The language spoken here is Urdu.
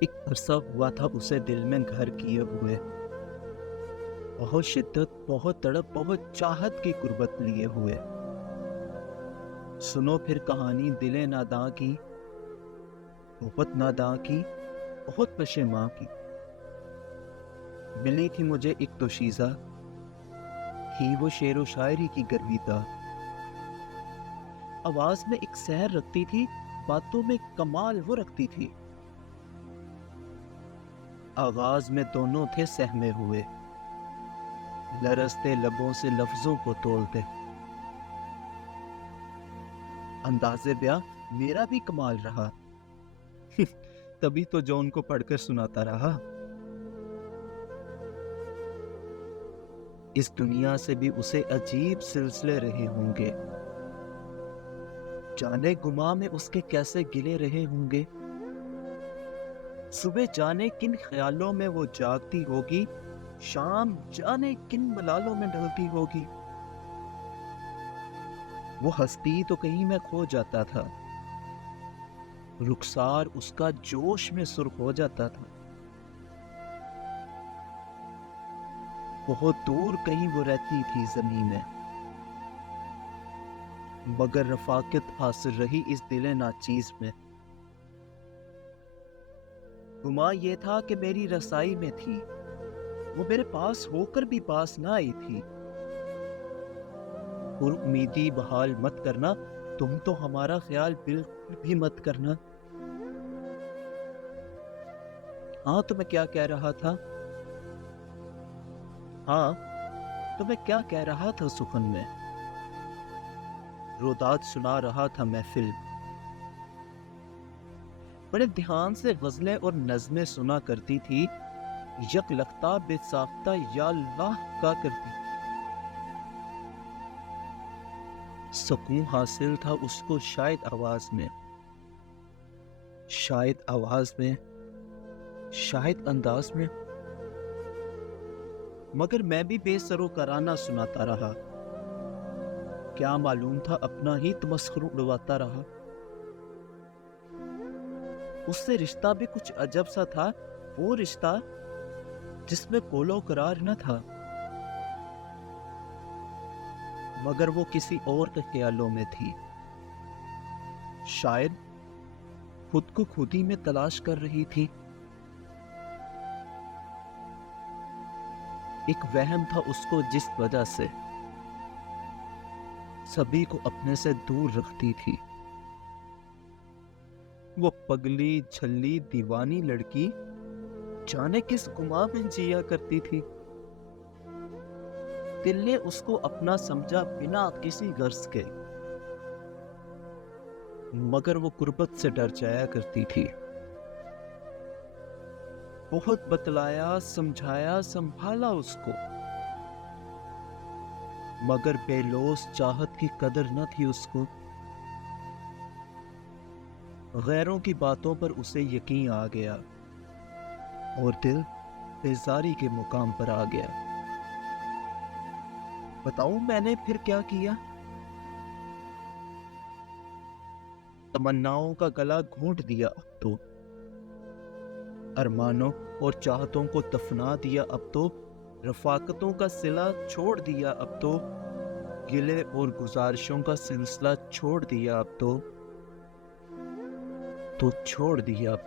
ایک عرصہ ہوا تھا اسے دل میں گھر کیے ہوئے، بہت شدت، بہت تڑپ، بہت چاہت کی قربت لیے ہوئے۔ سنو پھر کہانی دل ناداں کی، بہت ناداں کی، بہت پشیماں کی۔ ملی تھی مجھے ایک دوشیزہ، تھی وہ شعر و شاعری کی گرویدہ۔ آواز میں ایک سحر رکھتی تھی، باتوں میں کمال وہ رکھتی تھی۔ آغاز میں دونوں تھے سہمے ہوئے، لرزتے لبوں سے لفظوں کو تولتے۔ انداز بیاں میرا بھی کمال رہا، تبھی تو جو ان کو پڑھ کر سناتا رہا۔ اس دنیا سے بھی اسے عجیب سلسلے رہے ہوں گے، جانے گماں میں اس کے کیسے گلے رہے ہوں گے۔ صبح جانے کن خیالوں میں وہ جاگتی ہوگی، شام جانے کن ملالوں میں ڈھلتی ہوگی۔ وہ ہستی تو کہیں میں کھو جاتا تھا، رخسار اس کا جوش میں سرخ ہو جاتا تھا۔ بہت دور کہیں وہ رہتی تھی زمین میں، مگر رفاقت حاصل رہی اس دل ناچیز میں۔ گما یہ تھا کہ میری رسائی میں تھی، وہ میرے پاس ہو کر بھی پاس نہ آئی تھی۔ پر امیدی بحال مت کرنا، تم تو ہمارا خیال بالکل بھی مت کرنا۔ ہاں تو میں کیا کہہ رہا تھا، ہاں تو میں کیا کہہ رہا تھا سخن میں، روداد سنا رہا تھا محفل۔ بڑے دھیان سے غزلیں اور نظمیں سنا کرتی تھی، یک لختہ بے ساختہ یا اللہ کا کرتی۔ سکون حاصل تھا اس کو شاید آواز میں، شاید آواز میں، شاید انداز میں، مگر میں بھی بے سرو کرانہ سناتا رہا۔ کیا معلوم تھا اپنا ہی تمسخر اڑواتا رہا۔ اس سے رشتہ بھی کچھ عجب سا تھا، وہ رشتہ جس میں قول و قرار نہ تھا، مگر وہ کسی اور کے خیالوں میں تھی۔ شاید خود کو خود ہی میں تلاش کر رہی تھی۔ ایک وہم تھا اس کو جس وجہ سے سبھی کو اپنے سے دور رکھتی تھی۔ وہ پگلی جھلی دیوانی لڑکی جانے کس گماں میں جیا کرتی تھی۔ دل نے اس کو اپنا سمجھا بنا کسی غرض کے، مگر وہ قربت سے ڈر جایا کرتی تھی۔ بہت بتلایا، سمجھایا، سنبھالا اس کو، مگر بے لوث چاہت کی قدر نہ تھی اس کو۔ غیروں کی باتوں پر اسے یقین آ گیا اور دل بیزاری کے مقام پر آ گیا۔ بتاؤں میں نے پھر کیا کیا؟ تمناؤں کا گلا گھونٹ دیا اب تو، ارمانوں اور چاہتوں کو دفنا دیا اب تو، رفاقتوں کا صلہ چھوڑ دیا اب تو، گلے اور گزارشوں کا سلسلہ چھوڑ دیا اب تو چھوڑ دیا اب